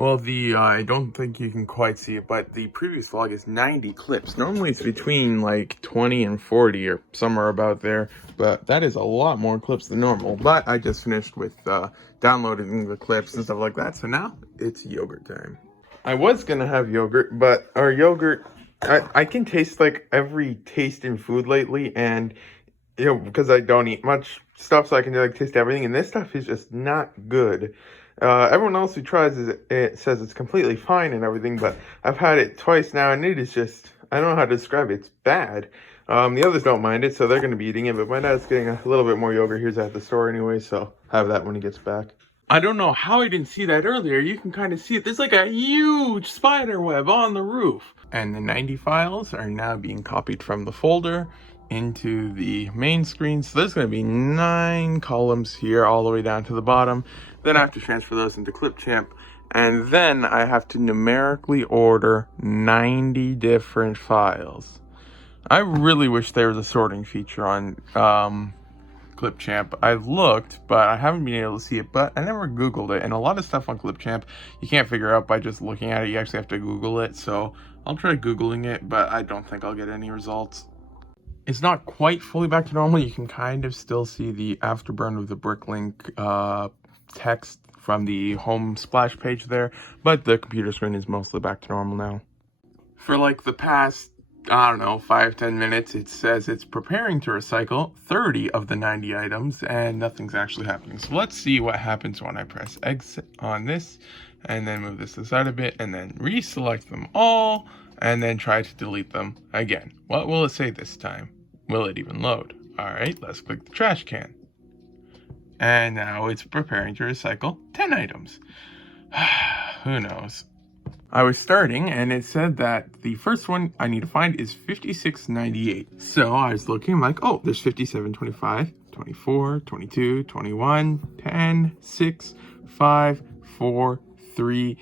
Well, I don't think you can quite see it, but the previous vlog is 90 clips. Normally it's between like 20 and 40 or somewhere about there, but that is a lot more clips than normal. But I just finished with downloading the clips and stuff like that, so now it's yogurt time. I was gonna have yogurt, but our yogurt, I can taste like every taste in food lately, and you know, because I don't eat much stuff, so I can like taste everything, and this stuff is just not good. Everyone else who tries it says it's completely fine and everything, but I've had it twice now, and it is just, I don't know how to describe it. It's bad. The others don't mind it, so they're going to be eating it, but my dad's getting a little bit more yogurt. Here's at the store anyway, so have that when he gets back. I don't know how I didn't see that earlier. You can kind of see it. There's like a huge spider web on the roof. And the 90 files are now being copied from the folder into the main screen. So there's going to be 9 columns here all the way down to the bottom. Then I have to transfer those into Clipchamp. And then I have to numerically order 90 different files. I really wish there was a sorting feature on Clipchamp. I've looked, but I haven't been able to see it, but I never Googled it. And a lot of stuff on Clipchamp you can't figure out by just looking at it. You actually have to Google it. So I'll try Googling it, but I don't think I'll get any results. It's not quite fully back to normal. You can kind of still see the afterburn of the Bricklink text from the home splash page there, but the computer screen is mostly back to normal now. For like the past, I don't know, 5-10 minutes, it says it's preparing to recycle 30 of the 90 items, and nothing's actually happening. So let's see what happens when I press exit on this, and then move this aside a bit, and then reselect them all, and then try to delete them again. What will it say this time? Will it even load? All right, let's click the trash can. And now it's preparing to recycle 10 items. Who knows? I was starting and it said that the first one I need to find is 5698. So I was looking, I'm like, oh, there's 57, 25, 24, 22, 21, 10, 6, 5, 4, 3,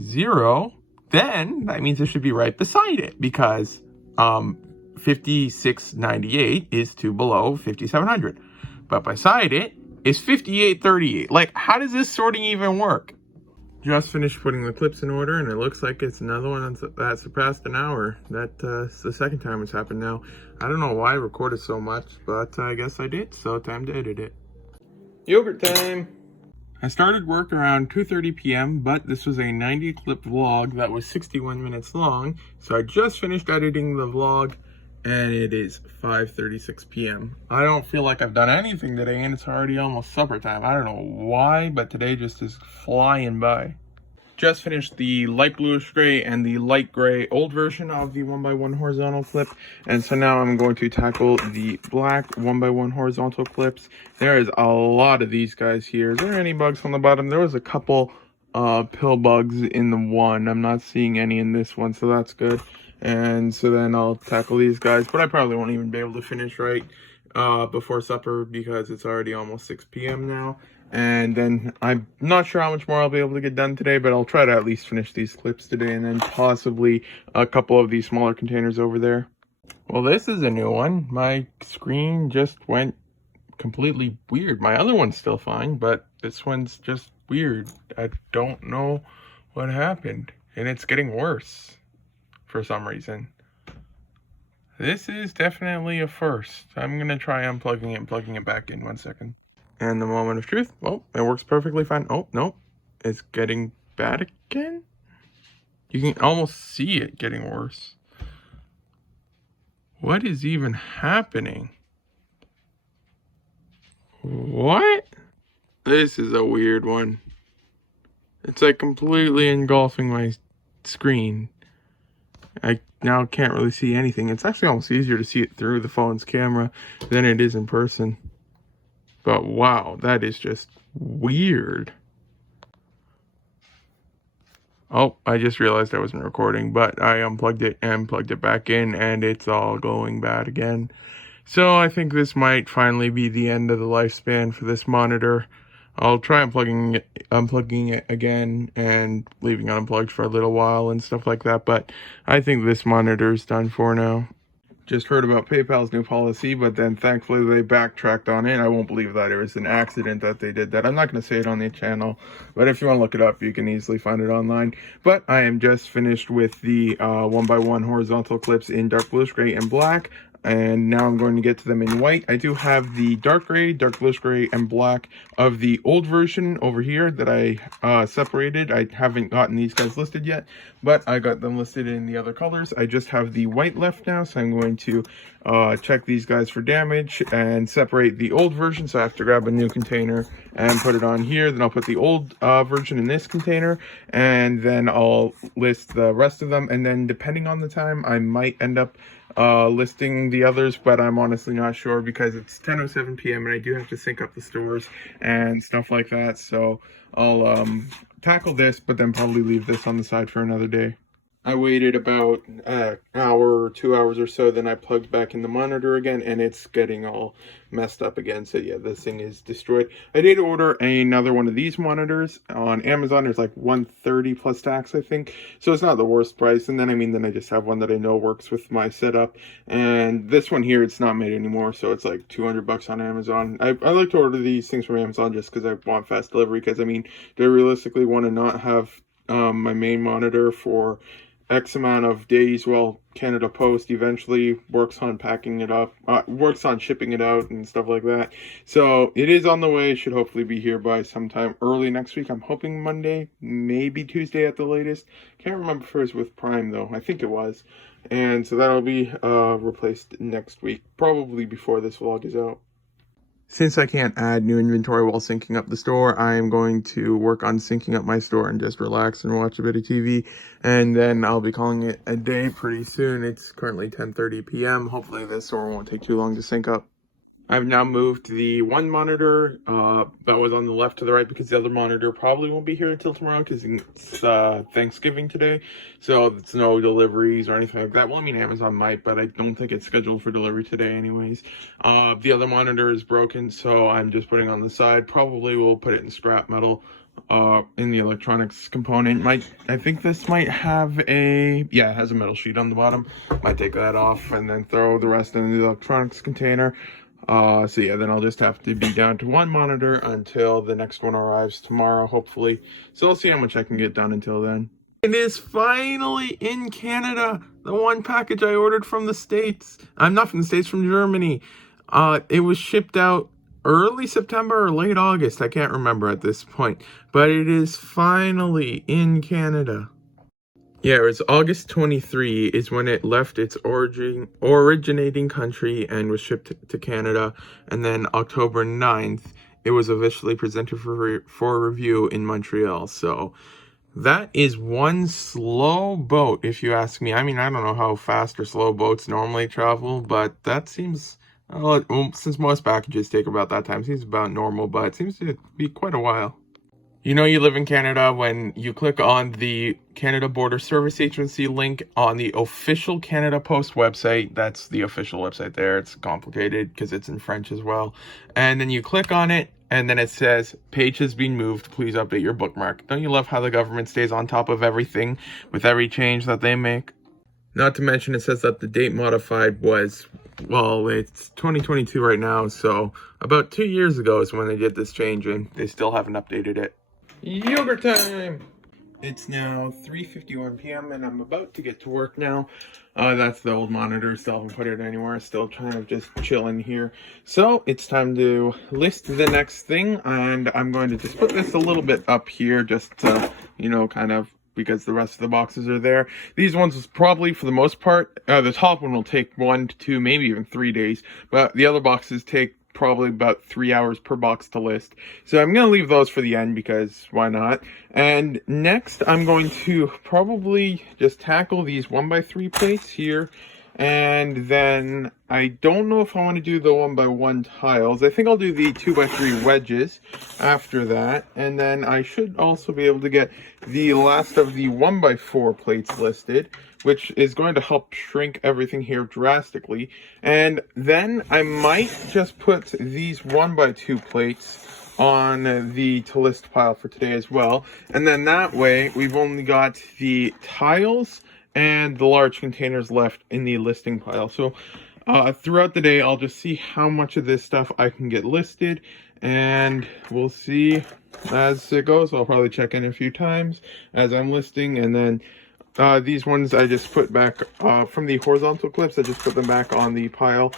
0. Then that means it should be right beside it because 5698 is 2 below 5700. But beside it is 5838. Like, how does this sorting even work? Just finished putting the clips in order, and it looks like it's another one that surpassed an hour. That's the second time it's happened now. I don't know why I recorded so much, but I guess I did, so time to edit it. Yogurt time! I started work around 2:30 p.m., but this was a 90 clip vlog that was 61 minutes long, so I just finished editing the vlog, and it is 5:36 p.m. I don't feel like I've done anything today, and it's already almost supper time. I don't know why, but today just is flying by. Just finished the light bluish gray and the light gray old version of the 1x1 horizontal clip, and so now I'm going to tackle the black 1x1 horizontal clips. There is a lot of these guys here. Is there any bugs on the bottom? There was a couple pill bugs in the one. I'm not seeing any in this one, so that's good. And so then I'll tackle these guys, but I probably won't even be able to finish right before supper because it's already almost 6 p.m. now. And then I'm not sure how much more I'll be able to get done today, but I'll try to at least finish these clips today and then possibly a couple of these smaller containers over there. Well, this is a new one. My screen just went completely weird. My other one's still fine, but this one's just weird. I don't know what happened, and it's getting worse for some reason. This is definitely a first. I'm gonna try unplugging it and plugging it back in 1 second. And the moment of truth. Oh, it works perfectly fine. Oh, no. It's getting bad again? You can almost see it getting worse. What is even happening? What? This is a weird one. It's like completely engulfing my screen. I now can't really see anything. It's actually almost easier to see it through the phone's camera than it is in person. But wow, that is just weird. Oh, I just realized I wasn't recording, but I unplugged it and plugged it back in, and it's all going bad again. So I think this might finally be the end of the lifespan for this monitor. I'll try unplugging it again and leaving it unplugged for a little while and stuff like that, but I think this monitor is done for now. just heard about PayPal's new policy, but then thankfully they backtracked on it. I won't believe that it was an accident that they did that. I'm not going to say it on the channel, but if you want to look it up, you can easily find it online. But I am just finished with the 1x1 horizontal clips in dark bluish gray and black. And now I'm going to get to them in white. I do have the dark gray, dark bluish gray, and black of the old version over here that I separated. I haven't gotten these guys listed yet, but I got them listed in the other colors. I just have the white left now, so I'm going to check these guys for damage and separate the old version. So I have to grab a new container and put it on here. Then I'll put the old version in this container, and then I'll list the rest of them. And then depending on the time, I might end up listing the others, but I'm honestly not sure because it's 10:07 p.m. and I do have to sync up the stores and stuff like that. So I'll tackle this, but then probably leave this on the side for another day. I waited about an hour or 2 hours or so, then I plugged back in the monitor again, and it's getting all messed up again. So yeah, this thing is destroyed. I did order another one of these monitors on Amazon. It's like $130 plus tax, I think. So it's not the worst price. And then then I just have one that I know works with my setup. And this one here, it's not made anymore, so it's like $200 on Amazon. I like to order these things from Amazon just because I want fast delivery. Because do I realistically want to not have my main monitor for X amount of days while Canada Post eventually works on packing it up, works on shipping it out and stuff like that. So it is on the way. It should hopefully be here by sometime early next week. I'm hoping Monday, maybe Tuesday at the latest. Can't remember if it was with Prime though. I think it was. And so that'll be replaced next week, probably before this vlog is out. Since I can't add new inventory while syncing up the store, I am going to work on syncing up my store and just relax and watch a bit of TV. And then I'll be calling it a day pretty soon. It's currently 10:30 p.m. Hopefully this store won't take too long to sync up. I've now moved the one monitor that was on the left to the right because the other monitor probably won't be here until tomorrow because it's Thanksgiving today. So it's no deliveries or anything like that. Well, Amazon might, but I don't think it's scheduled for delivery today anyways. The other monitor is broken, so I'm just putting it on the side. Probably will put it in scrap metal in the electronics component. I think this might have it has a metal sheet on the bottom. Might take that off and then throw the rest in the electronics container. So yeah, then I'll just have to be down to one monitor until the next one arrives tomorrow, hopefully. So I'll see how much I can get done until then. It is finally in Canada. The one package I ordered from the States. I'm not from the States, from Germany. It was shipped out early September or late August. I can't remember at this point. But it is finally in Canada. Yeah, it was August 23 is when it left its originating country and was shipped to Canada. And then October 9th, it was officially presented for review in Montreal. So that is one slow boat, if you ask me. I don't know how fast or slow boats normally travel, but that seems, well, since most packages take about that time, seems about normal, but it seems to be quite a while. You know you live in Canada when you click on the Canada Border Service Agency link on the official Canada Post website. That's the official website there. It's complicated because it's in French as well. And then you click on it, and then it says, page has been moved. Please update your bookmark. Don't you love how the government stays on top of everything with every change that they make? Not to mention it says that the date modified was, well, it's 2022 right now. So about 2 years ago is when they did this change, and they still haven't updated it. Yogurt time! It's now 3:51 p.m. and I'm about to get to work now. That's the old monitor. Still haven't put it anywhere. Still kind of just chilling here. So it's time to list the next thing, and I'm going to just put this a little bit up here just to, kind of, because the rest of the boxes are there. These ones is probably, for the most part, the top one will take 1 to 2, maybe even 3 days, but the other boxes take probably about 3 hours per box to list. So I'm going to leave those for the end because why not? And next I'm going to probably just tackle these 1x3 plates here. And then I don't know if I want to do the 1x1 tiles. I think I'll do the 2x3 wedges after that. And then I should also be able to get the last of the 1x4 plates listed, which is going to help shrink everything here drastically. And then I might just put these 1x2 plates on the to list pile for today as well. And then that way we've only got the tiles and the large containers left in the listing pile. So throughout the day, I'll just see how much of this stuff I can get listed, and we'll see as it goes. I'll probably check in a few times as I'm listing, and then these ones I just put back from the horizontal clips. I just put them back on the pile.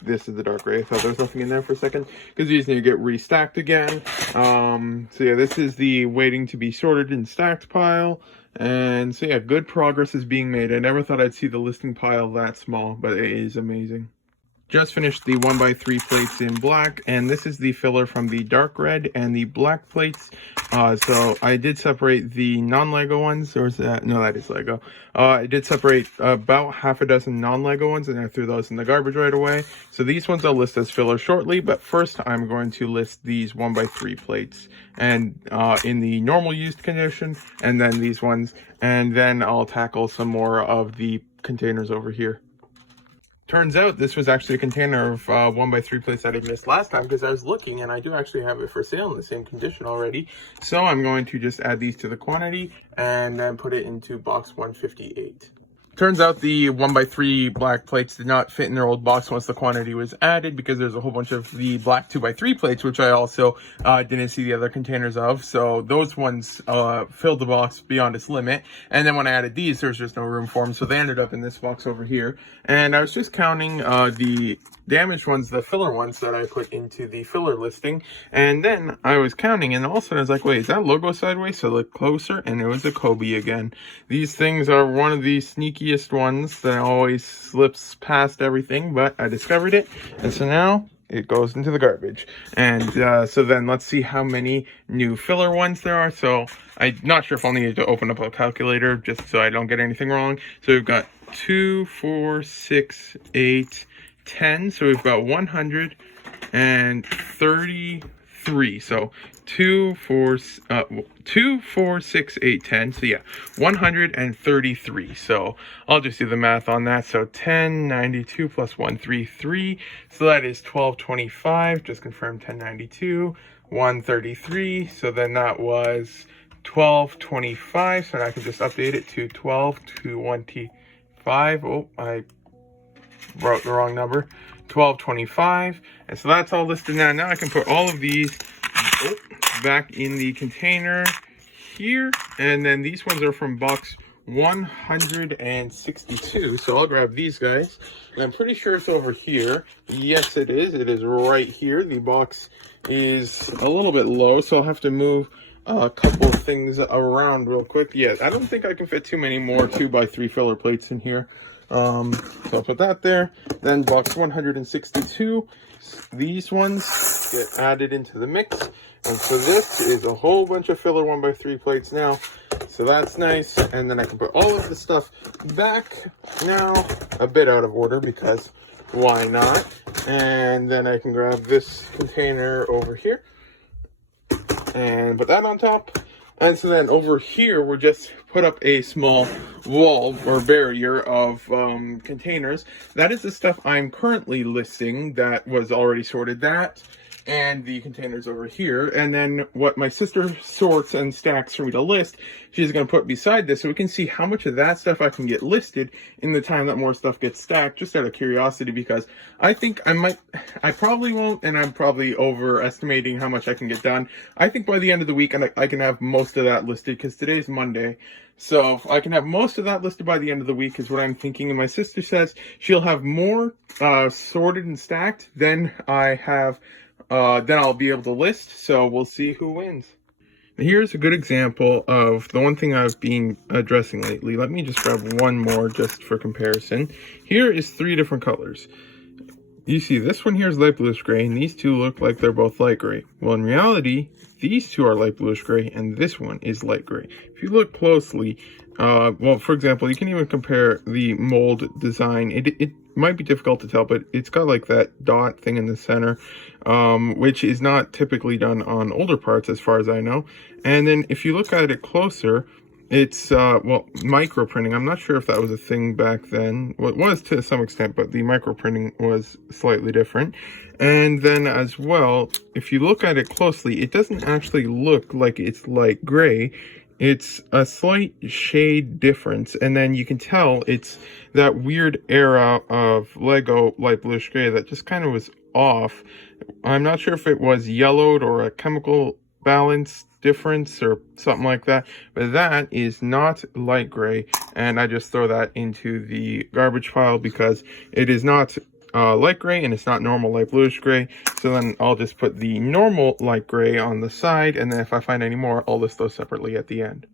This is the dark gray. I thought there was nothing in there for a second because these need to get restacked again. So yeah, this is the waiting to be sorted and stacked pile. And so yeah, good progress is being made. I never thought I'd see the listing pile that small, but it is amazing. Just finished the 1x3 plates in black, and this is the filler from the dark red and the black plates. So I did separate the non-Lego ones, or is that, no, that is Lego. I did separate about half a dozen non-Lego ones, and I threw those in the garbage right away. So these ones I'll list as filler shortly, but first I'm going to list these 1x3 plates, and in the normal used condition, and then these ones, and then I'll tackle some more of the containers over here. Turns out this was actually a container of 1x3 plates that I missed last time because I was looking, and I do actually have it for sale in the same condition already. So I'm going to just add these to the quantity and then put it into box 158. Turns out the 1x3 black plates did not fit in their old box once the quantity was added because there's a whole bunch of the black 2x3 plates, which I also didn't see the other containers of. So those ones filled the box beyond its limit. And then when I added these, there's just no room for them. So they ended up in this box over here. And I was just counting the damaged ones, the filler ones that I put into the filler listing. And then I was counting, and all of a sudden I was like, wait, is that logo sideways? So I looked closer, and it was a Kobe again. These things are one of the sneakiest ones that always slips past everything, but I discovered it, and so now it goes into the garbage. And so then let's see how many new filler ones there are. So I'm not sure if I'll need to open up a calculator just so I don't get anything wrong. So we've got 2, 4, 6, 8, 10. So we've got 133. So 2, 4, 6, 8, 10. So yeah, 133. So I'll just do the math on that. So 1092 plus 133. So that is 1225. Just confirm 1092, 133. So then that was 1225. So now I can just update it to 1225. Oh, I wrote the wrong number. 1225. And so that's all listed now. Now I can put all of these back in the container here. And then these ones are from box 162. So I'll grab these guys. And I'm pretty sure it's over here. Yes, it is. It is right here. The box is a little bit low, so I'll have to move a couple things around real quick. Yeah, I don't think I can fit too many more 2x3 filler plates in here. So I'll put that there. Then box 162, these ones get added into the mix. And so this is a whole bunch of filler 1x3 plates now. So that's nice. And then I can put all of the stuff back now, a bit out of order because why not? And then I can grab this container over here and put that on top. And so then over here, we're just put up a small wall or barrier of containers. That is the stuff I'm currently listing that was already sorted. That and the containers over here. And then what my sister sorts and stacks for me to list, she's going to put beside this so we can see how much of that stuff I can get listed in the time that more stuff gets stacked, just out of curiosity, because I think I probably won't, and I'm probably overestimating how much I can get done. I think by the end of the week, I can have most of that listed, because today's Monday. So I can have most of that listed by the end of the week is what I'm thinking. And my sister says she'll have more sorted and stacked than I have, then I'll be able to list. So we'll see who wins. Here's a good example of the one thing I've been addressing lately. Let me just grab one more just for comparison. Here is 3 different colors. You see this one here is light bluish gray, and these two look like they're both light gray. Well, in reality, these two are light bluish gray, and this one is light gray. If you look closely, well, for example, you can even compare the mold design. It might be difficult to tell, but it's got like that dot thing in the center, which is not typically done on older parts as far as I know. And then if you look at it closer, it's, well, micro printing. I'm not sure if that was a thing back then. Well, it was to some extent, but the micro printing was slightly different. And then as well, if you look at it closely, it doesn't actually look like it's light gray. It's a slight shade difference, and then you can tell it's that weird era of Lego light bluish gray that just kind of was off. I'm not sure if it was yellowed or a chemical balance difference or something like that, but that is not light gray, and I just throw that into the garbage pile because it is not light gray and it's not normal light bluish gray. So then I'll just put the normal light gray on the side, and then if I find any more, I'll list those separately at the end.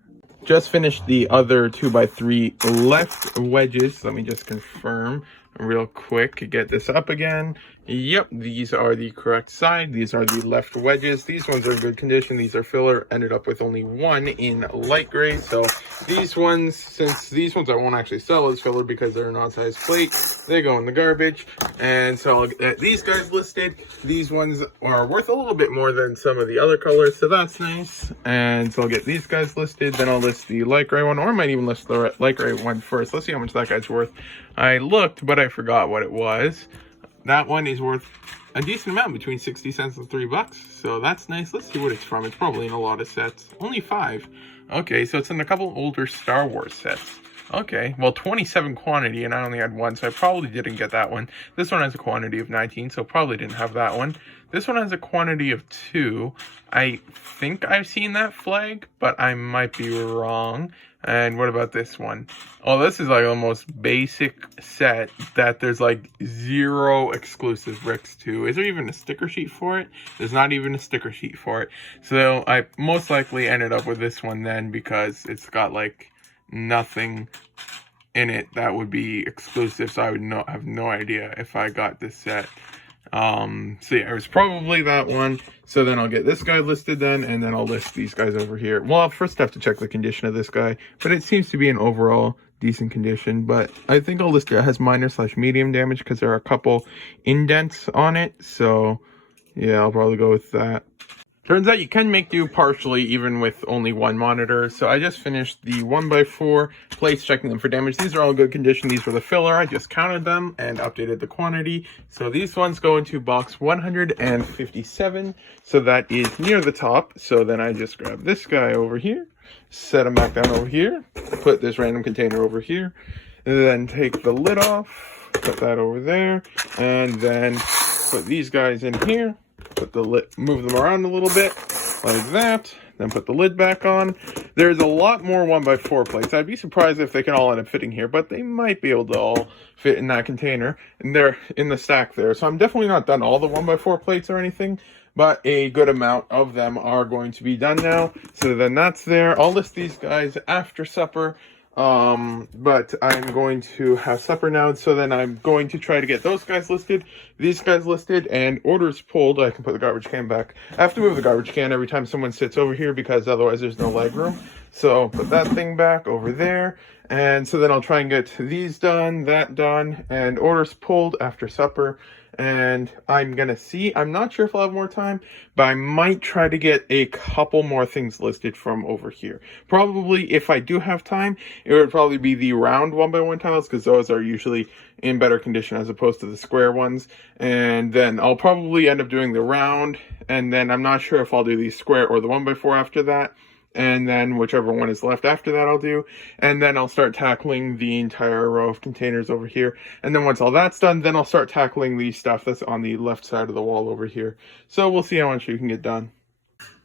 Just finished the other 2x3 left wedges. Let me just confirm real quick to get this up again. Yep, these are the correct side. These are the left wedges. These ones are in good condition. These are filler. Ended up with only one in light gray. So these ones, since these ones I won't actually sell as filler because they're an odd size plate, they go in the garbage. And so I'll get these guys listed. These ones are worth a little bit more than some of the other colors, so that's nice. And so I'll get these guys listed. Then I'll list the light gray one, or I might even list the light gray one first. Let's see how much that guy's worth. I looked, but I forgot what it was. That one is worth a decent amount, between 60 cents and $3. So that's nice. Let's see what it's from. It's probably in a lot of sets. Only 5. Okay, so it's in a couple older Star Wars sets. Okay, well, 27 quantity, and I only had one, so I probably didn't get that one. This one has a quantity of 19, so probably didn't have that one. This one has a quantity of 2. I think I've seen that flag, but I might be wrong. And what about this one? Oh, this is like the most basic set that there's like 0 exclusive bricks to. Is there even a sticker sheet for it? There's not even a sticker sheet for it. So I most likely ended up with this one then, because it's got like nothing in it that would be exclusive. So I would have no idea if I got this set. So yeah, it was probably that one. So then I'll get this guy listed then, and then I'll list these guys over here. Well, I'll first have to check the condition of this guy, but it seems to be in overall decent condition. But I think I'll list it has minor/medium damage because there are a couple indents on it. So yeah, I'll probably go with that. Turns out you can make do partially even with only one monitor. So I just finished the 1x4 plates, checking them for damage. These are all in good condition. These were the filler. I just counted them and updated the quantity. So these ones go into box 157. So that is near the top. So then I just grab this guy over here, set him back down over here, put this random container over here, and then take the lid off, put that over there, and then put these guys in here. Put the lid, move them around a little bit like that, then put the lid back on. There's a lot more 1x4 plates. I'd be surprised if they can all end up fitting here, but they might be able to all fit in that container, and they're in the stack there. So I'm definitely not done all the 1x4 plates or anything, but a good amount of them are going to be done now. So then that's there. I'll list these guys after supper. But I'm going to have supper now, so then I'm going to try to get those guys listed, these guys listed, and orders pulled. I can put the garbage can back. I have to move the garbage can every time someone sits over here because otherwise there's no leg room. So put that thing back over there, and so then I'll try and get these done, that done, and orders pulled after supper. And I'm gonna see, I'm not sure if I'll have more time, but I might try to get a couple more things listed from over here. Probably, if I do have time, it would probably be the round 1x1 tiles, because those are usually in better condition as opposed to the square ones. And then I'll probably end up doing the round, and then I'm not sure if I'll do the square or the 1x4 after that. And then whichever one is left after that I'll do. And then I'll start tackling the entire row of containers over here. And then once all that's done, then I'll start tackling the stuff that's on the left side of the wall over here. So we'll see how much you can get done.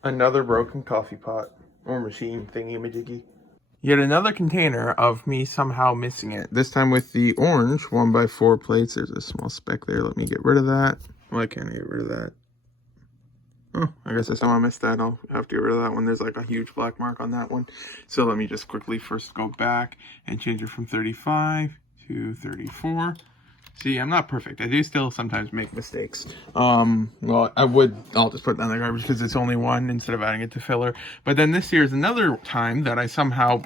Another broken coffee pot or machine thingy-majiggy. Yet another container of me somehow missing it. This time with the orange 1x4 plates. There's a small speck there. Let me get rid of that. Why can't I get rid of that? Oh, I guess I somehow missed that. I'll have to get rid of that one. There's like a huge black mark on that one. So let me just quickly first go back and change it from 35 to 34. See, I'm not perfect. I do still sometimes make mistakes. Well, I'll just put it down the garbage because it's only one instead of adding it to filler. But then this year is another time that I somehow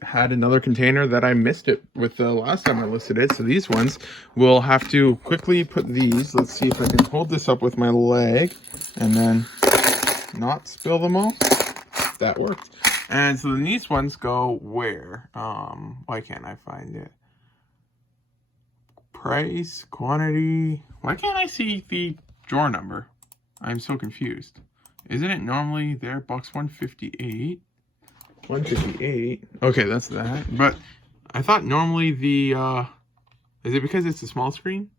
had another container that I missed it with the last time I listed it. So these ones, we'll have to quickly put these. Let's see if I can hold this up with my leg and then not spill them all. That worked. And so then these ones go where? Why can't I find it? Price, quantity. Why can't I see the drawer number? I'm so confused. Isn't it normally there? Box 158. 158. Okay, that's that. But I thought normally the is it because it's a small screen?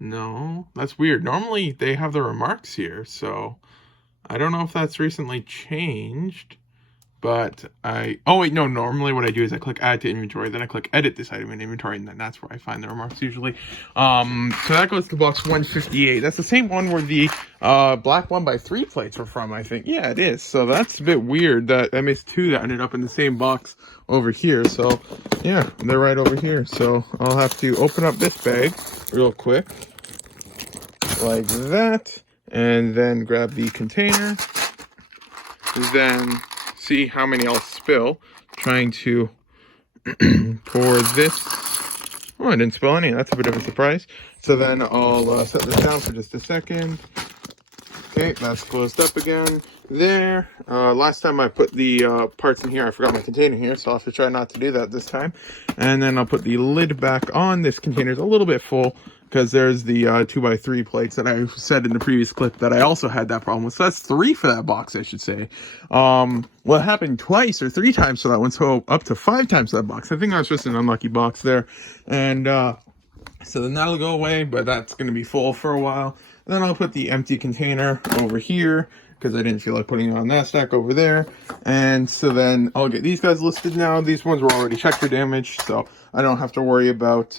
No, that's weird. Normally they have the remarks here, so I don't know if that's recently changed. But oh wait, no, normally what I do is I click add to inventory, then I click edit this item in inventory, and then that's where I find the remarks usually. So that goes to box 158. That's the same one where the black 1x3 plates were from, I think. Yeah, it is. So that's a bit weird that I missed two that ended up in the same box over here. So yeah, they're right over here. So I'll have to open up this bag real quick, like that, and then grab the container, then see how many I'll spill, trying to pour this. Oh, I didn't spill any. That's a bit of a surprise. So then I'll set this down for just a second. Okay, that's closed up again. There. Last time I put the parts in here, I forgot my container here, so I'll have to try not to do that this time. And then I'll put the lid back on. This container's a little bit full, because there's the 2x3 plates that I said in the previous clip that I also had that problem with. So that's 3 for that box, I should say. Well, it happened twice or 3 times for that one, so up to 5 times for that box. I think that was just an unlucky box there. And so then that'll go away, but that's going to be full for a while. And then I'll put the empty container over here, because I didn't feel like putting it on that stack over there. And so then I'll get these guys listed now. These ones were already checked for damage, so I don't have to worry about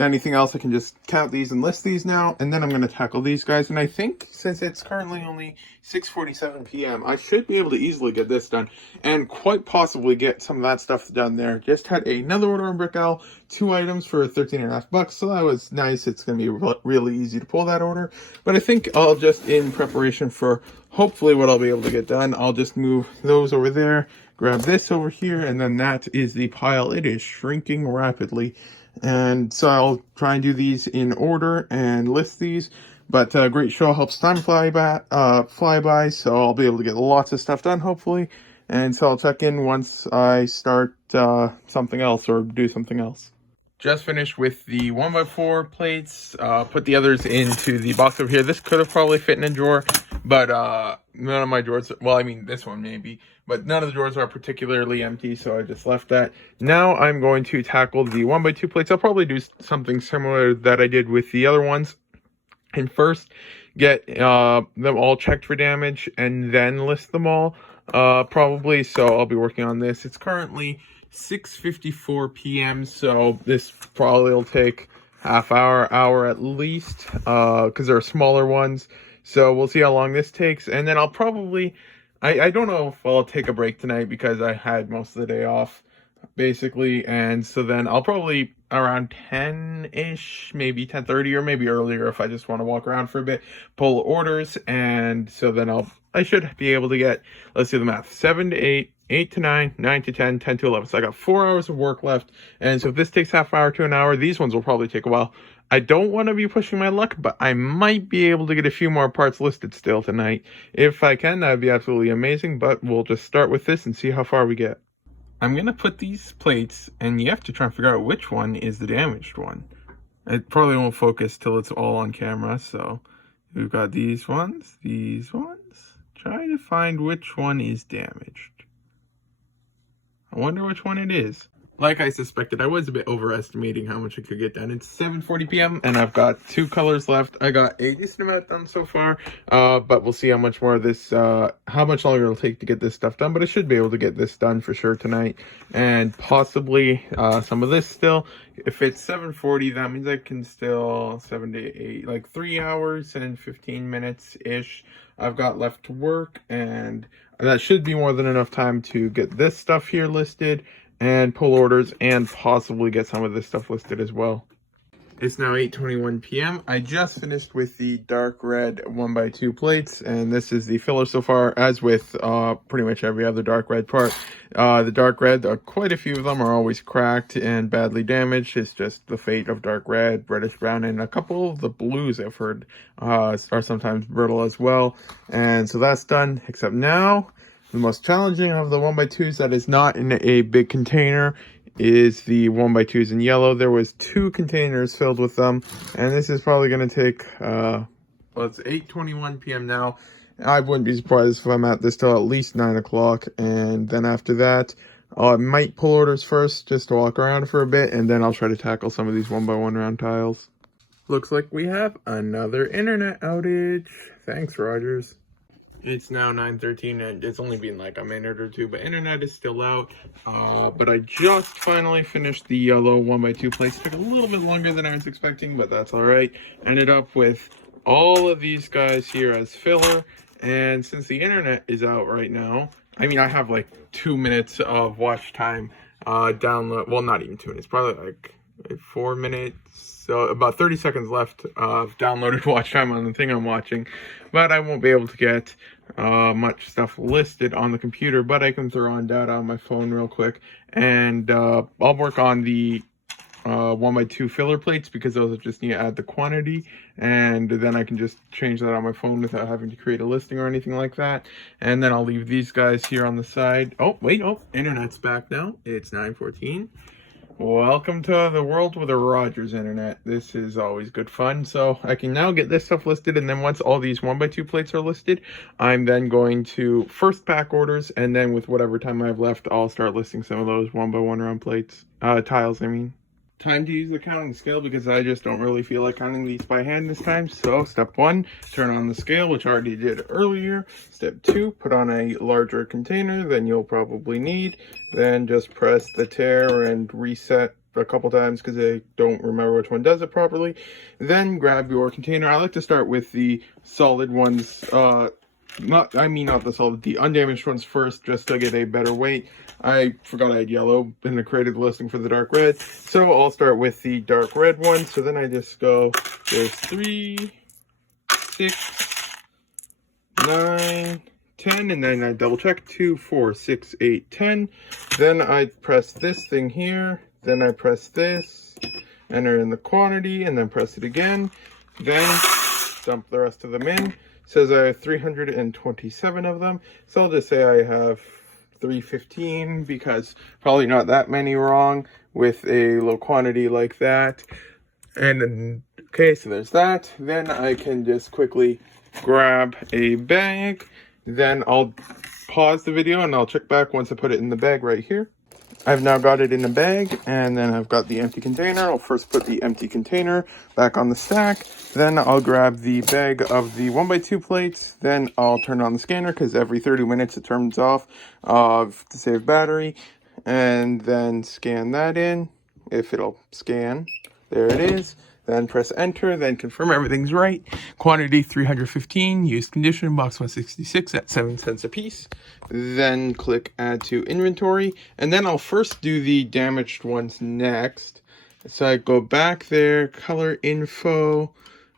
anything else. I can just count these and list these now, and then I'm going to tackle these guys. And I think since it's currently only 6:47 p.m., I should be able to easily get this done, and quite possibly get some of that stuff done there. Just had another order on Brickowl, 2 items for $13.50, so that was nice. It's going to be really easy to pull that order. But I think I'll just, in preparation for hopefully what I'll be able to get done, I'll just move those over there, grab this over here, and then that is the pile. It is shrinking rapidly. And so I'll try and do these in order and list these. But great show, helps time fly by, so I'll be able to get lots of stuff done, hopefully. And so I'll check in once I start something else or do something else. Just finished with the 1x4 plates. Put the others into the box over here. This could have probably fit in a drawer, but none of my drawers, well, I mean, this one maybe, but none of the drawers are particularly empty, so I just left that. Now I'm going to tackle the 1x2 plates. I'll probably do something similar that I did with the other ones. And first, get them all checked for damage, and then list them all, probably. So I'll be working on this. It's currently 6:54 p.m., so this probably will take hour at least, because there are smaller ones. So we'll see how long this takes, and then I'll probably, I don't know if I'll take a break tonight because I had most of the day off, basically, and so then I'll probably around 10-ish, maybe 10:30, or maybe earlier if I just want to walk around for a bit, pull orders, and so then I should be able to get, let's do the math, 7 to 8, 8 to 9, 9 to 10, 10 to 11. So I got 4 hours of work left, and so if this takes half hour to an hour, these ones will probably take a while. I don't want to be pushing my luck, but I might be able to get a few more parts listed still tonight. If I can, that would be absolutely amazing, but we'll just start with this and see how far we get. I'm going to put these plates, and you have to try and figure out which one is the damaged one. It probably won't focus till it's all on camera, so we've got these ones. Try to find which one is damaged. I wonder which one it is. Like I suspected, I was a bit overestimating how much I could get done. It's 7:40 p.m. and I've got 2 colors left. I got a decent amount done so far, but we'll see how much more of this, how much longer it'll take to get this stuff done. But I should be able to get this done for sure tonight, and possibly some of this still. If it's 7:40, that means I can still 7 to 8, like 3 hours and 15 minutes ish. I've got left to work, and that should be more than enough time to get this stuff here listed and pull orders, and possibly get some of this stuff listed as well. It's now 8:21 p.m. I just finished with the dark red 1x2 plates, and this is the filler so far, as with pretty much every other dark red part. The dark red, quite a few of them are always cracked and badly damaged. It's just the fate of dark red, reddish brown, and a couple of the blues I've heard are sometimes brittle as well. And so that's done, except now the most challenging of the 1x2s that is not in a big container is the 1x2s in yellow. There was 2 containers filled with them, and this is probably going to take, well, it's 8:21 p.m. now, I wouldn't be surprised if I'm at this till at least 9 o'clock, and then after that, I might pull orders first just to walk around for a bit, and then I'll try to tackle some of these 1x1 round tiles. Looks like we have another internet outage. Thanks, Rogers. It's now 9:13 and it's only been like a minute or two, but internet is still out. But I just finally finished the yellow 1x2 plates. Took a little bit longer than I was expecting, but that's all right. Ended up with all of these guys here as filler. And since the internet is out right now, I mean, I have like 2 minutes of watch time download. Well, not even 2 minutes, probably like 4 minutes. So about 30 seconds left of downloaded watch time on the thing I'm watching. But I won't be able to get much stuff listed on the computer. But I can throw on data on my phone real quick. And I'll work on the 1x2 filler plates because those just need to add the quantity. And then I can just change that on my phone without having to create a listing or anything like that. And then I'll leave these guys here on the side. Oh, wait, internet's back now. It's 9:14. Welcome to the world with a Rogers internet. This is always good fun. So I can now get this stuff listed, and then once all these 1x2 plates are listed, I'm then going to first pack orders, and then with whatever time I have left, I'll start listing some of those 1x1 round plates, tiles, I mean. Time to use the counting scale because I just don't really feel like counting these by hand this time. So step 1, turn on the scale, which I already did earlier. Step 2, put on a larger container than you'll probably need. Then just press the tear and reset a couple times because I don't remember which one does it properly. Then grab your container. I like to start with the solid ones, not the solid, the undamaged ones first, just to get a better weight. I forgot I had yellow and I created the listing for the dark red. So I'll start with the dark red one. So then I just go, there's 3, 6, 9, 10, and then I double check 2, 4, 6, 8, 10. Then I press this thing here. Then I press this, enter in the quantity, and then press it again. Then dump the rest of them in. It says I have 327 of them. So I'll just say I have 315 because probably not that many wrong with a low quantity like that. And then, okay, so there's that. Then I can just quickly grab a bag. Then I'll pause the video and I'll check back once I put it in the bag right here. I've now got it in a bag, and then I've got the empty container. I'll first put the empty container back on the stack. Then I'll grab the bag of the 1x2 plates. Then I'll turn on the scanner because every 30 minutes it turns off to save battery. And then scan that in, if it'll scan. There it is. Then press enter, then confirm everything's right. Quantity 315, used condition, box 166 at 7 cents a piece. Then click add to inventory. And then I'll first do the damaged ones next. So I go back there, color info,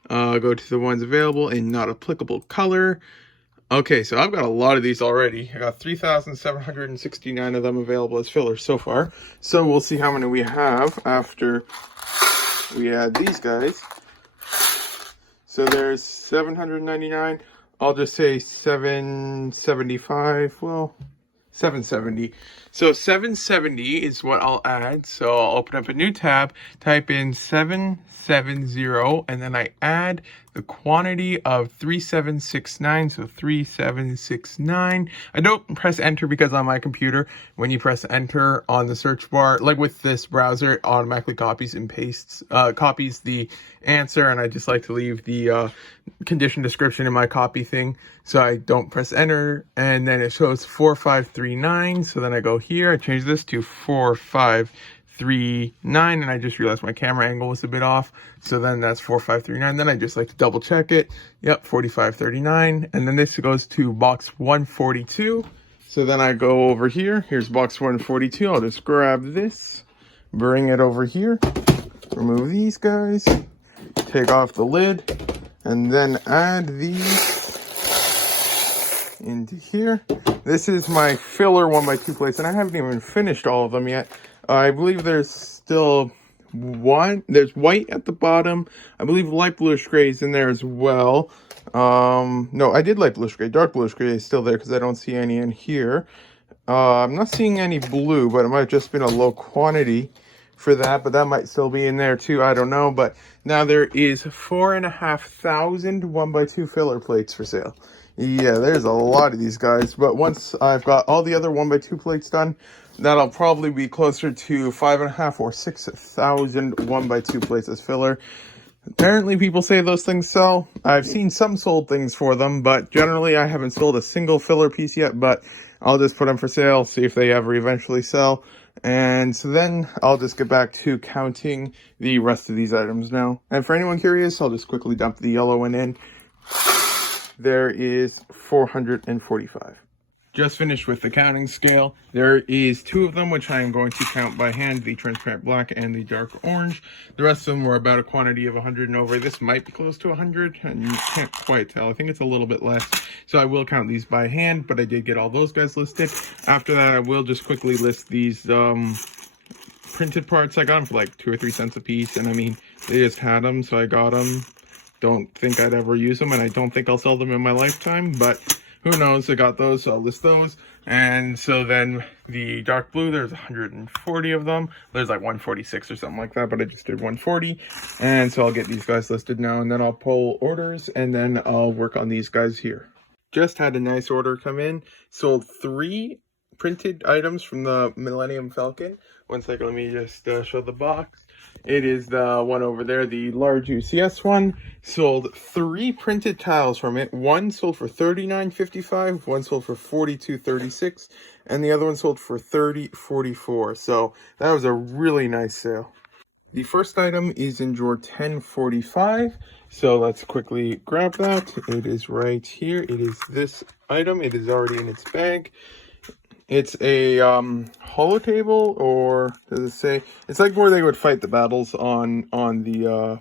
go to the ones available in not applicable color. Okay, so I've got a lot of these already. I got 3,769 of them available as fillers so far. So we'll see how many we have after we add these guys. So there's 799. I'll just say 775. Well, 770. So 770 is what I'll add. So I'll open up a new tab, type in 770, and then I add the quantity of 3769. So 3769. I don't press enter because on my computer, when you press enter on the search bar, like with this browser, it automatically copies and pastes, copies the answer. And I just like to leave the condition description in my copy thing. So I don't press enter, and then it shows 4539. So then I go here, I change this to 4539, and I just realized my camera angle was a bit off. So then that's 4539. Then I just like to double check it. Yep, 4539. And then this goes to box 142. So then I go over here. Here's box 142. I'll just grab this, bring it over here, remove these guys, take off the lid, and then add these into here. This is my filler 1x2 plates, and I haven't even finished all of them yet. I believe there's still one. There's white at the bottom. I believe light bluish gray is in there as well. No, I did light bluish gray. Dark bluish gray is still there because I don't see any in here. I'm not seeing any blue, but it might have just been a low quantity for that, but that might still be in there too. I don't know. But now there is 4,500 1x2 filler plates for sale. Yeah, there's a lot of these guys, but once I've got all the other 1x2 plates done, that'll probably be closer to 5.5 or 6,000 1x2 plates as filler. Apparently people say those things sell. I've seen some sold things for them, but generally I haven't sold a single filler piece yet, but I'll just put them for sale, see if they ever eventually sell. And so then I'll just get back to counting the rest of these items now. And for anyone curious, I'll just quickly dump the yellow one in. There is 445. Just finished with the counting scale. There is 2 of them, which I am going to count by hand, the transparent black and the dark orange. The rest of them were about a quantity of 100 and over. This might be close to 100, and you can't quite tell. I think it's a little bit less. So I will count these by hand, but I did get all those guys listed. After that, I will just quickly list these printed parts. I got them for like 2 or 3 cents a piece, and I mean, they just had them, so I got them. Don't think I'd ever use them, and I don't think I'll sell them in my lifetime, but who knows. I got those, so I'll list those. And so then the dark blue, there's 140 of them. There's like 146 or something like that, but I just did 140. And so I'll get these guys listed now, and then I'll pull orders, and then I'll work on these guys here. Just had a nice order come in. Sold 3 printed items from the Millennium Falcon. One second, let me just show the box. It is the one over there, the large UCS one. Sold 3 printed tiles from it. One sold for $39.55, one sold for $42.36, and the other one sold for $30.44. So that was a really nice sale. The first item is in drawer 1045. So let's quickly grab that. It is right here. It is this item. It is already in its bag. It's a holo table, or does it say? It's like where they would fight the battles on the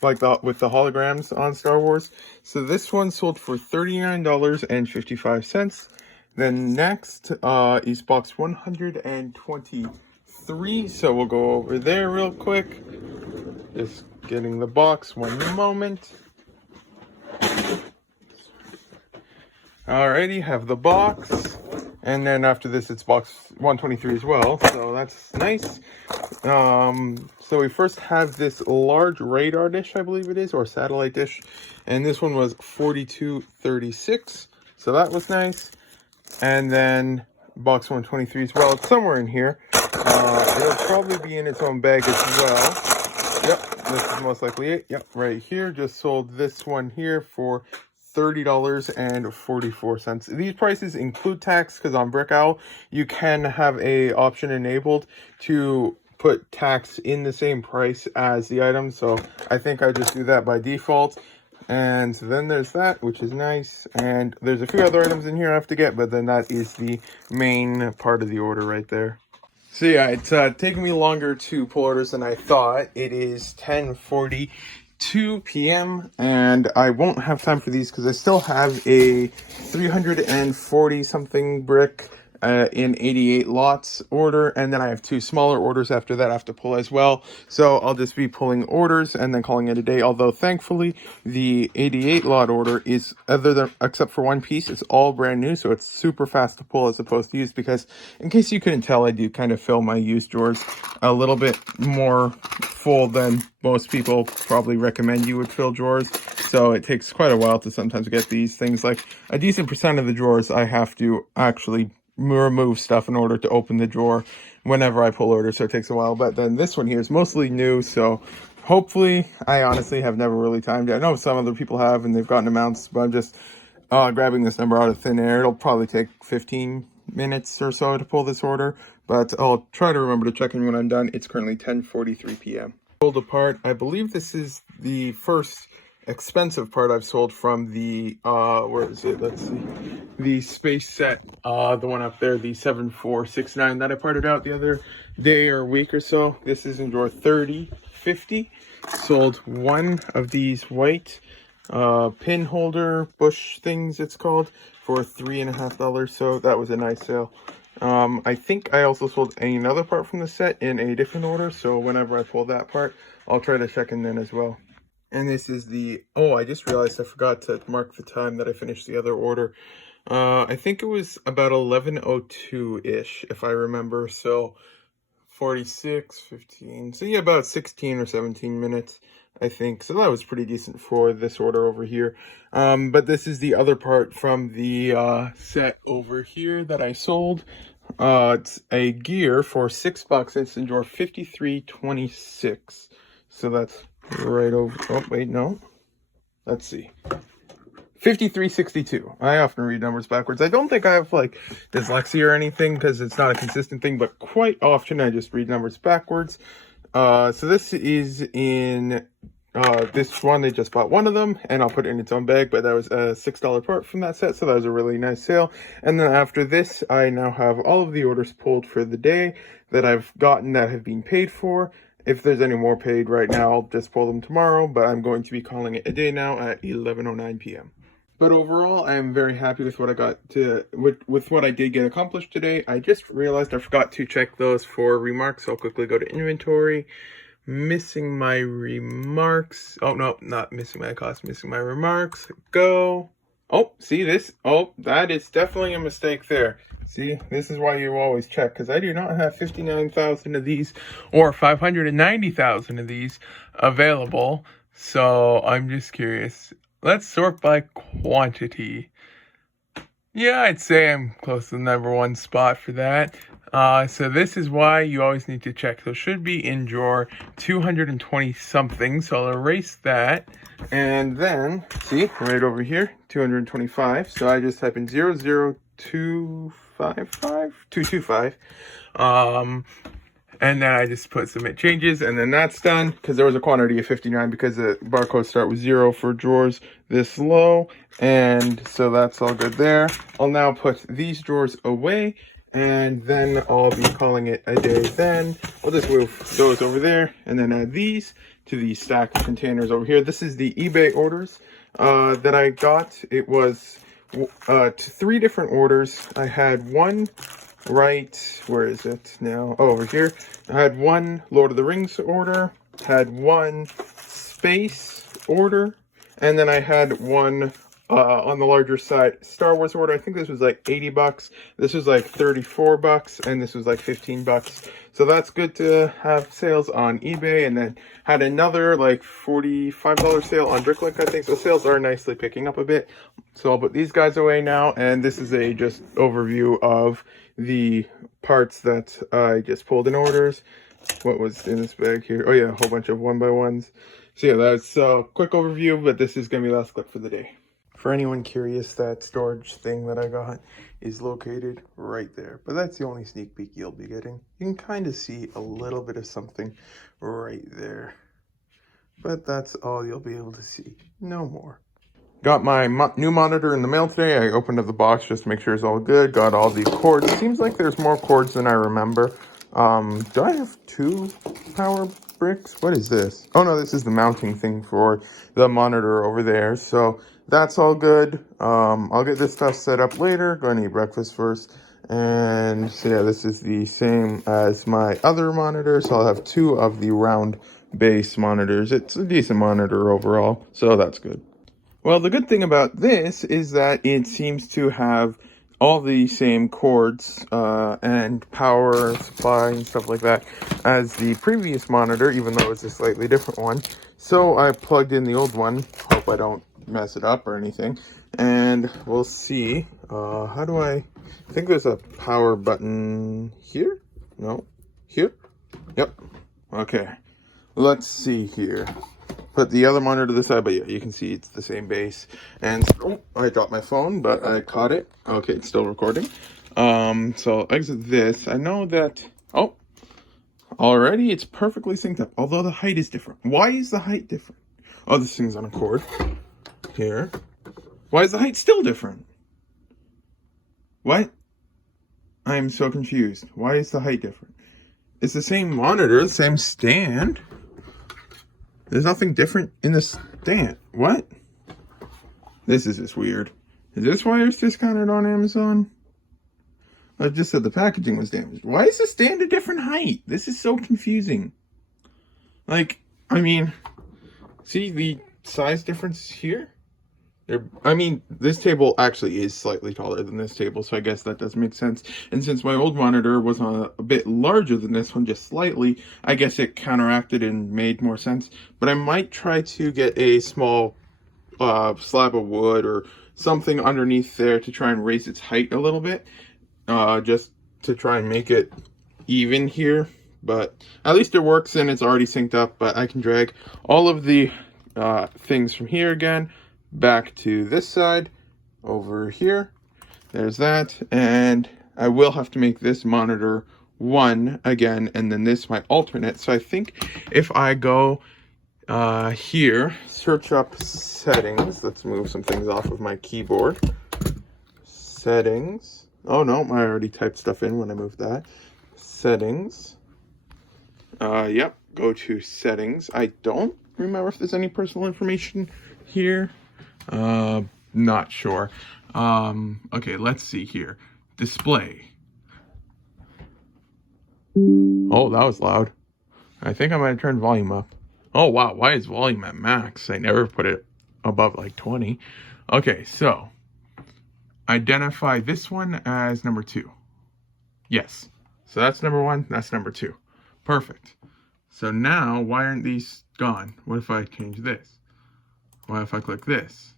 with the holograms on Star Wars. So this one sold for $39.55. Then next is box 123. So we'll go over there real quick. Just getting the box, one moment. Alrighty, have the box. And then after this, it's box 123 as well, so that's nice. So we first have this large radar dish, I believe it is, or satellite dish. And this one was $42.36, so that was nice. And then box 123 as well, it's somewhere in here. It'll probably be in its own bag as well. Yep, this is most likely it. Yep, right here. Just sold this one here for $30.44. These prices include tax, because on Brickowl you can have a option enabled to put tax in the same price as the item, so I think I just do that by default. And then there's that, which is nice, and there's a few other items in here I have to get, but then that is the main part of the order right there. So yeah, it's taking me longer to pull orders than I thought. It is 10:42 p.m. and I won't have time for these because I still have a 340 something brick in 88 lots order, and then I have 2 smaller orders after that I have to pull as well. So I'll just be pulling orders and then calling it a day, although thankfully the 88 lot order is, except for one piece, it's all brand new, so it's super fast to pull as opposed to used, because in case you couldn't tell, I do kind of fill my used drawers a little bit more full than most people probably recommend you would fill drawers. So it takes quite a while to sometimes get these things. Like a decent percent of the drawers I have to actually remove stuff in order to open the drawer whenever I pull orders, so it takes a while. But then this one here is mostly new, so hopefully, I honestly have never really timed it. I know some other people have and they've gotten amounts, but I'm just grabbing this number out of thin air. It'll probably take 15 minutes or so to pull this order, but I'll try to remember to check in when I'm done. It's currently 10:43 p.m. Pulled apart. I believe this is the first expensive part I've sold from the where is it? Let's see, the space set, the one up there, the 7469 that I parted out the other day or week or so. This is in drawer 3050. Sold one of these white pin holder bush things, it's called, for $3.50, so that was a nice sale. I think I also sold another part from the set in a different order, so whenever I pull that part, I'll try to check in then as well. And this is the, oh, I just realized I forgot to mark the time that I finished the other order. I think it was about 11:02-ish, if I remember, so 46, 15, so yeah, about 16 or 17 minutes. I think. So that was pretty decent for this order over here. But this is the other part from the set over here that I sold. It's a gear for $6. It's in drawer 5326. So that's right over. Oh, wait, no. Let's see. 5362. I often read numbers backwards. I don't think I have like dyslexia or anything because it's not a consistent thing, but quite often I just read numbers backwards. So this is in this one. They just bought one of them, and I'll put it in its own bag, but that was a $6 part from that set, so that was a really nice sale. And then after this, I now have all of the orders pulled for the day that I've gotten that have been paid for. If there's any more paid right now, I'll just pull them tomorrow, but I'm going to be calling it a day now at 11:09 p.m. But overall, I am very happy with what I got with what I did get accomplished today. I just realized I forgot to check those for remarks, so I'll quickly go to inventory. Missing my remarks. Oh, no, not missing my cost, missing my remarks. Go. Oh, see this? Oh, that is definitely a mistake there. See, this is why you always check, because I do not have 59,000 of these or 590,000 of these available. So I'm just curious. Let's sort by quantity. Yeah, I'd say I'm close to the #1 spot for that. So this is why you always need to check. So it should be in drawer 220 something. So I'll erase that. And then, see, right over here, 225. So I just type in 225. And then I just put submit changes, and then that's done because there was a quantity of 59 because the barcodes start with 0 for drawers this low. And so that's all good there. I'll now put these drawers away, and then I'll be calling it a day then. I'll just move those over there and then add these to the stack of containers over here. This is the eBay orders that I got. It was 3 different orders. I had one right, where is it now? Oh, over here. I had one Lord of the Rings order, had one space order, and then I had one on the larger side Star Wars order. I think this was like $80. This was like $34, and this was like $15. So that's good to have sales on eBay. And then had another like $45 sale on Bricklink, I think. So sales are nicely picking up a bit. So I'll put these guys away now, and this is a just overview of the parts that I just pulled in orders. What was in this bag here? Oh yeah, a whole bunch of 1x1s. So yeah, that's a quick overview, but this is going to be the last clip for the day. For anyone curious, that storage thing that I got is located right there. But that's the only sneak peek you'll be getting. You can kind of see a little bit of something right there. But that's all you'll be able to see. No more. Got my new monitor in the mail today. I opened up the box just to make sure it's all good. Got all the cords. Seems like there's more cords than I remember. Do I have 2 power bricks? What is this? Oh no, this is the mounting thing for the monitor over there. So that's all good. I'll get this stuff set up later. Going to eat breakfast first. And so yeah, this is the same as my other monitor. So I'll have 2 of the round base monitors. It's a decent monitor overall. So that's good. Well, the good thing about this is that it seems to have all the same cords and power supply and stuff like that as the previous monitor, even though it's a slightly different one. So I plugged in the old one. Hope I don't mess it up or anything. And we'll see. How do I think there's a power button here? No. Here? Yep. Okay. Let's see here. Put the other monitor to the side, but yeah, you can see it's the same base. And oh, I dropped my phone, but I caught it. Okay, it's still recording. So I'll exit this. I know that, oh, already it's perfectly synced up, although the height is different. Why is the height different? Oh, this thing's on a cord. Here. Why is the height still different? What? I'm so confused. Why is the height different? It's the same monitor, the same stand. There's nothing different in the stand. What? This is just weird. Is this why it's discounted on Amazon? I just said the packaging was damaged. Why is the stand a different height? This is so confusing. Like, I mean, see the size difference here? I mean, this table actually is slightly taller than this table, so I guess that does make sense. And since my old monitor was a bit larger than this one, just slightly, I guess it counteracted and made more sense. But I might try to get a small slab of wood or something underneath there to try and raise its height a little bit, just to try and make it even here. But at least it works and it's already synced up. But I can drag all of the things from here again back to this side over here. There's that. And I will have to make this monitor 1 again, and then this my alternate. So I think if I go here, search up settings. Let's move some things off of my keyboard. Settings. Oh no, I already typed stuff in when I moved that. Settings. Yep, go to settings. I don't remember if there's any personal information here. Not sure. Okay, let's see here. Display. Oh, that was loud. I think I might have turned volume up. Oh, wow. Why is volume at max? I never put it above like 20. Okay, so identify this one as number 2. Yes. So that's number 1. That's number 2. Perfect. So now, why aren't these gone? What if I change this? What if I click this?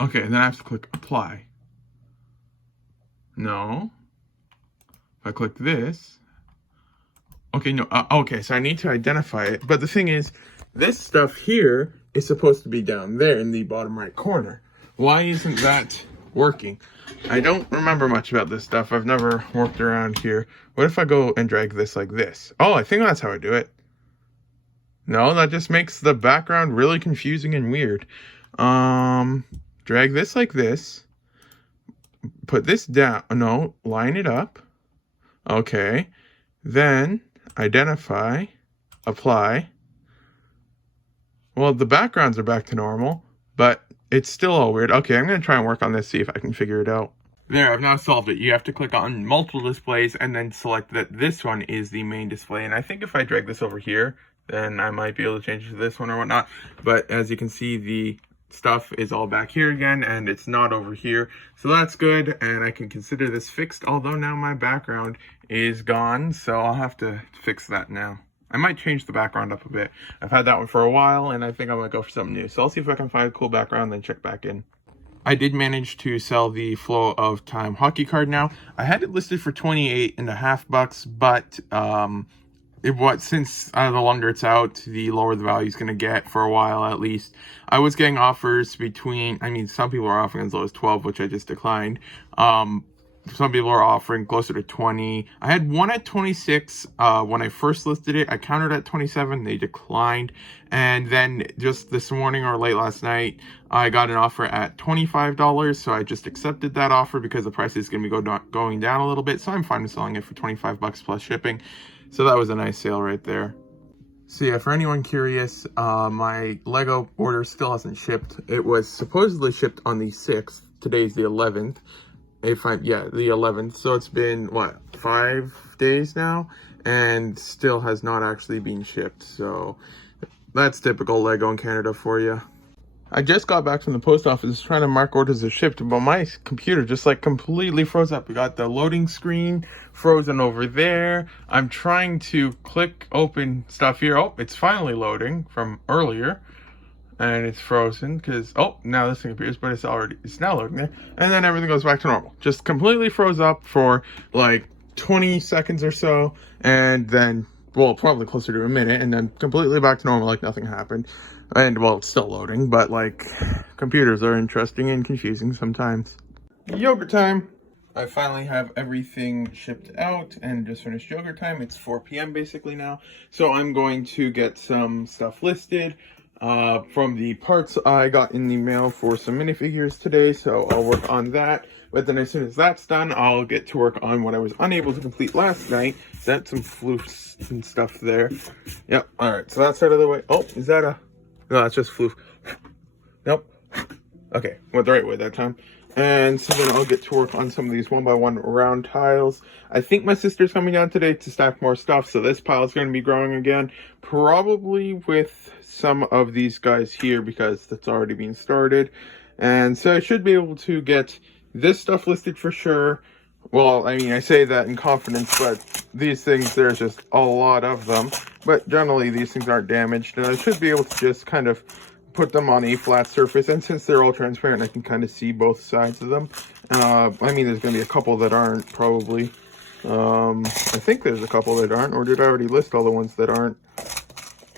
Okay, then I have to click apply. No. If I click this. Okay, no. Okay, so I need to identify it. But the thing is, this stuff here is supposed to be down there in the bottom right corner. Why isn't that working? I don't remember much about this stuff. I've never worked around here. What if I go and drag this like this? Oh, I think that's how I do it. No, that just makes the background really confusing and weird. Drag this like this. Put this down. No, line it up. Okay. Then identify, apply. Well, the backgrounds are back to normal, but it's still all weird. Okay, I'm going to try and work on this, see if I can figure it out. There, I've now solved it. You have to click on multiple displays and then select that this one is the main display. And I think if I drag this over here, then I might be able to change it to this one or whatnot. But as you can see, the stuff is all back here again and it's not over here. So that's good, and I can consider this fixed, although now my background is gone. So I'll have to fix that now. I might change the background up a bit. I've had that one for a while, and I think I might go for something new. So I'll see if I can find a cool background, then check back in. I did manage to sell the Flow of Time hockey card now. I had it listed for $28.50, but since the longer it's out, the lower the value is going to get for a while at least. I was getting offers between, some people are offering as low as 12, which I just declined. Some people are offering closer to 20. I had one at 26 when I first listed it. I countered at 27. They declined. And then just this morning or late last night, I got an offer at $25. So I just accepted that offer because the price is going to be going down a little bit. So I'm fine with selling it for $25 plus shipping. So that was a nice sale right there. So yeah, for anyone curious, my Lego order still hasn't shipped. It was supposedly shipped on the 6th. Today's the 11th. The 11th. So it's been, what, 5 days now? And still has not actually been shipped. So that's typical Lego in Canada for you. I just got back from the post office trying to mark orders as shipped, but my computer just like completely froze up. We got the loading screen frozen over there. I'm trying to click open stuff here. Oh, it's finally loading from earlier. And it's frozen because, oh, now this thing appears, but it's now loading there. And then everything goes back to normal. Just completely froze up for like 20 seconds or so. And then, well, probably closer to a minute. And then completely back to normal like nothing happened. And, well, it's still loading. But, like, computers are interesting and confusing sometimes. Yogurt time. I finally have everything shipped out and just finished yogurt time. It's 4 p.m. basically now. So I'm going to get some stuff listed. From the parts I got in the mail for some minifigures today, so I'll work on that. But then as soon as that's done, I'll get to work on what I was unable to complete last night. That's some floofs and stuff there. Yep, alright, so that's out of the way. Oh, is that a... No, that's just floof. Nope. Okay, went the right way that time. And so then I'll get to work on some of these 1x1 round tiles. I think my sister's coming down today to stack more stuff, so this pile is going to be growing again. Probably with some of these guys here because that's already been started. And so I should be able to get this stuff listed for sure. Well, I mean, I say that in confidence, but these things, there's just a lot of them. But generally, these things aren't damaged, and I should be able to just kind of put them on a flat surface. And since they're all transparent, I can kind of see both sides of them. I mean, there's going to be a couple that aren't, probably. I think there's a couple that aren't, or did I already list all the ones that aren't?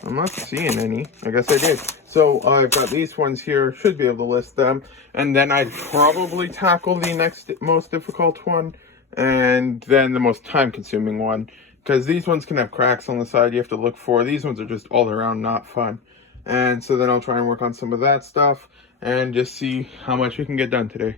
I'm not seeing any. I guess I did. So I've got these ones here. Should be able to list them. And then I'd probably tackle the next most difficult one. And then the most time-consuming one. Because these ones can have cracks on the side you have to look for. These ones are just all around not fun. And so then I'll try and work on some of that stuff. And just see how much we can get done today.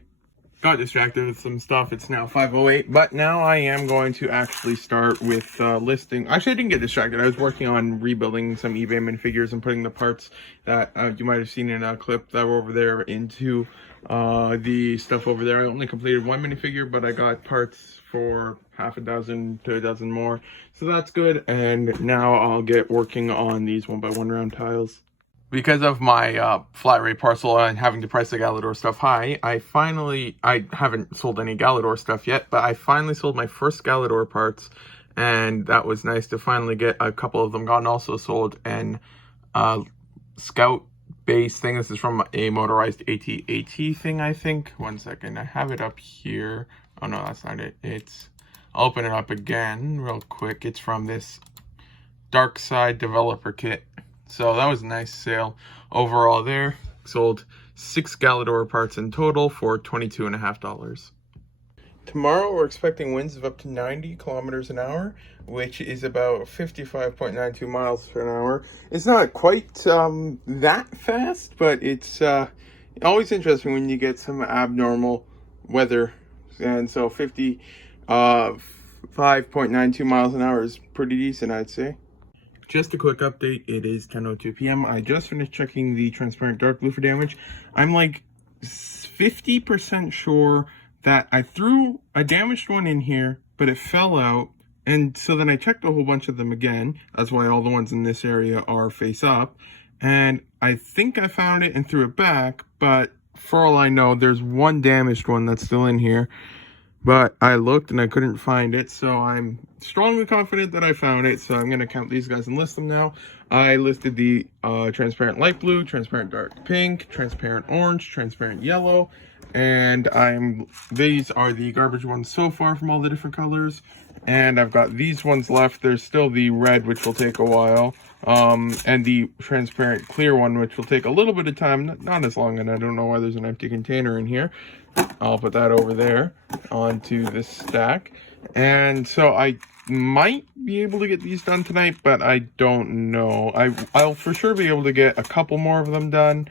Got distracted with some stuff. It's now 5:08, but now I am going to actually start with listing. Actually, I didn't get distracted. I was working on rebuilding some eBay minifigures and putting the parts that you might have seen in a clip that were over there into the stuff over there. I only completed one minifigure, but I got parts for half a dozen to a dozen more. So that's good. And now I'll get working on these 1x1 round tiles. Because of my flat rate parcel and having to price the Galador stuff high, I haven't sold any Galador stuff yet, but I finally sold my first Galador parts, and that was nice to finally get a couple of them gone. Also sold an Scout base thing. This is from a motorized AT-AT thing, I think. One second, I have it up here. Oh no, that's not it. I'll open it up again real quick. It's from this Dark Side developer kit. So that was a nice sale overall there. Sold 6 Galador parts in total for $22.50. Tomorrow we're expecting winds of up to 90 kilometers an hour, which is about 55.92 miles per hour. It's not quite that fast, but it's always interesting when you get some abnormal weather. And so 55.92 miles an hour is pretty decent, I'd say. Just a quick update, it is 10:02 p.m. I just finished checking the transparent dark blue for damage. I'm like 50% sure that I threw a damaged one in here, but it fell out. And so then I checked a whole bunch of them again. That's why all the ones in this area are face up. And I think I found it and threw it back, but for all I know, there's one damaged one that's still in here. But I looked and I couldn't find it, so I'm strongly confident that I found it. So I'm going to count these guys and list them now. I listed the transparent light blue, transparent dark pink, transparent orange, transparent yellow. And these are the garbage ones so far from all the different colors. And I've got these ones left. There's still the red, which will take a while. And the transparent clear one, which will take a little bit of time, not as long, and I don't know why there's an empty container in here. I'll put that over there onto this stack. And so I might be able to get these done tonight, but I don't know. I'll for sure be able to get a couple more of them done.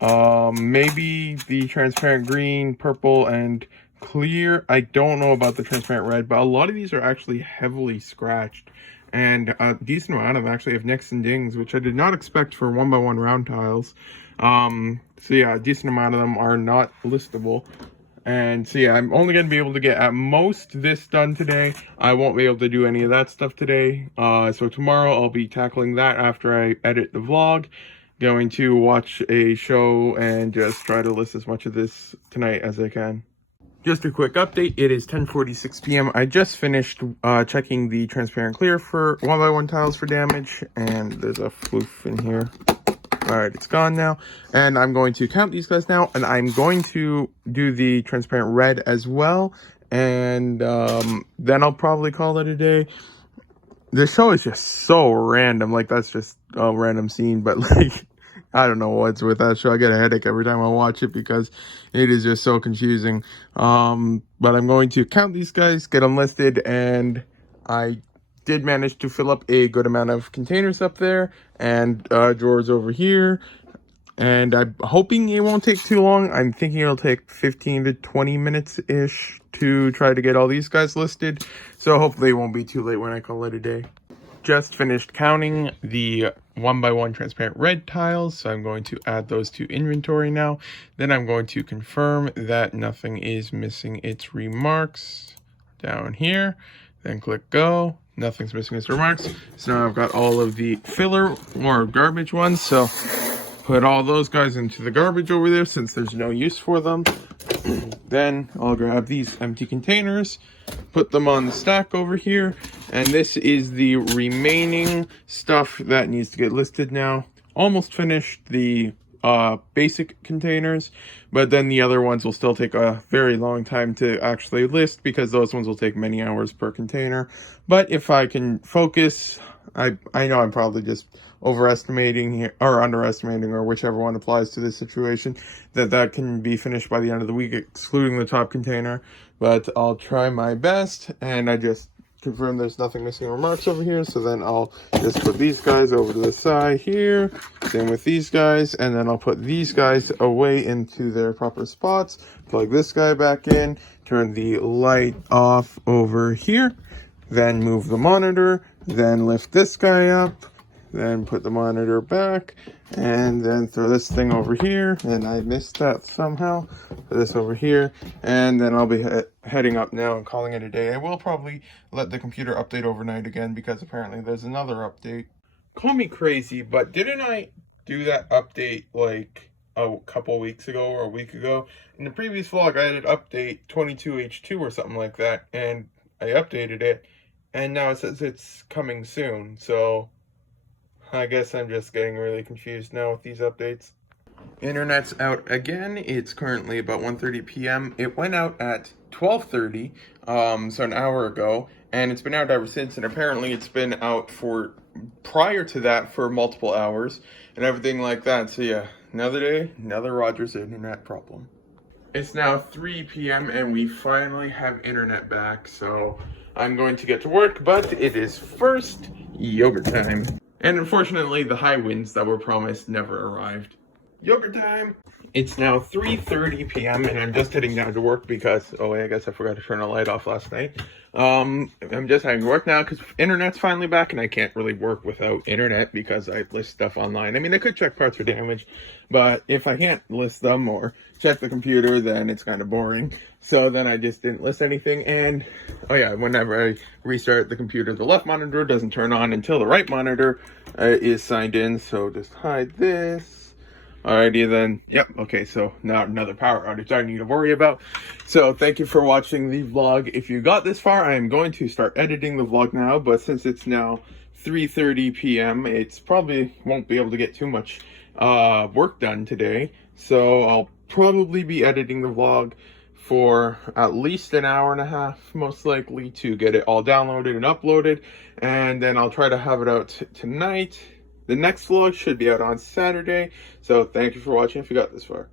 Maybe the transparent green, purple, and clear. I don't know about the transparent red, but a lot of these are actually heavily scratched. And a decent amount of them actually have nicks and dings, which I did not expect for 1x1 round tiles. So yeah, a decent amount of them are not listable. And so yeah, I'm only going to be able to get at most this done today. I won't be able to do any of that stuff today. So tomorrow I'll be tackling that after I edit the vlog. Going to watch a show and just try to list as much of this tonight as I can. Just a quick update, it is 10:46 p.m. I just finished checking the transparent clear for 1x1 tiles for damage, and there's a floof in here. Alright, it's gone now, and I'm going to count these guys now, and I'm going to do the transparent red as well, and then I'll probably call it a day. The show is just so random, like that's just a random scene, but like, I don't know what's with that show. I get a headache every time I watch it because it is just so confusing. But I'm going to count these guys, get them listed, and I did manage to fill up a good amount of containers up there and drawers over here. And I'm hoping it won't take too long. I'm thinking it'll take 15 to 20 minutes-ish to try to get all these guys listed. So hopefully it won't be too late when I call it a day. just finished counting the 1x1 transparent red tiles, so I'm going to add those to inventory now. Then I'm going to confirm that nothing is missing its remarks down here. Then click go. Nothing's missing its remarks. So now I've got all of the filler or garbage ones. So put all those guys into the garbage over there since there's no use for them. Then I'll grab these empty containers, put them on the stack over here, and this is the remaining stuff that needs to get listed now. Almost finished the basic containers, but then the other ones will still take a very long time to actually list because those ones will take many hours per container. But if I can focus, I know I'm probably just overestimating here or underestimating, or whichever one applies to this situation, that can be finished by the end of the week, excluding the top container. But I'll try my best, and I just confirm there's nothing missing remarks over here. So then I'll just put these guys over to the side here, same with these guys, and then I'll put these guys away into their proper spots, plug this guy back in, turn the light off over here, then move the monitor, then lift this guy up, then put the monitor back, and then throw this thing over here, and I missed that somehow. Put this over here, and then I'll be heading up now and calling it a day. I will probably let the computer update overnight again because apparently there's another update. Call me crazy, but didn't I do that update like a couple weeks ago or a week ago? In the previous vlog, I had update 22H2 or something like that, and I updated it, and now it says it's coming soon, so I guess I'm just getting really confused now with these updates. Internet's out again. It's currently about 1:30 p.m. It went out at 12:30, so an hour ago, and it's been out ever since, and apparently it's been out for prior to that for multiple hours and everything like that. So yeah, another day, another Rogers internet problem. It's now 3 p.m. and we finally have internet back, so I'm going to get to work, but it is first yogurt time. And unfortunately, the high winds that were promised never arrived. Yogurt time! It's now 3:30 p.m. and I'm just heading down to work because, oh wait, I guess I forgot to turn the light off last night. I'm just heading to work now because internet's finally back, and I can't really work without internet because I list stuff online. I mean, I could check parts for damage, but if I can't list them or check the computer, then it's kind of boring. So then I just didn't list anything, and oh yeah, whenever I restart the computer, the left monitor doesn't turn on until the right monitor is signed in, so just hide this. Alrighty then, yep, okay, so not another power outage I need to worry about. So thank you for watching the vlog. If you got this far, I am going to start editing the vlog now, but since it's now 3:30 p.m., it's probably won't be able to get too much work done today. So I'll probably be editing the vlog for at least an hour and a half, most likely, to get it all downloaded and uploaded, and then I'll try to have it out tonight. The next vlog should be out on Saturday, so thank you for watching if you got this far.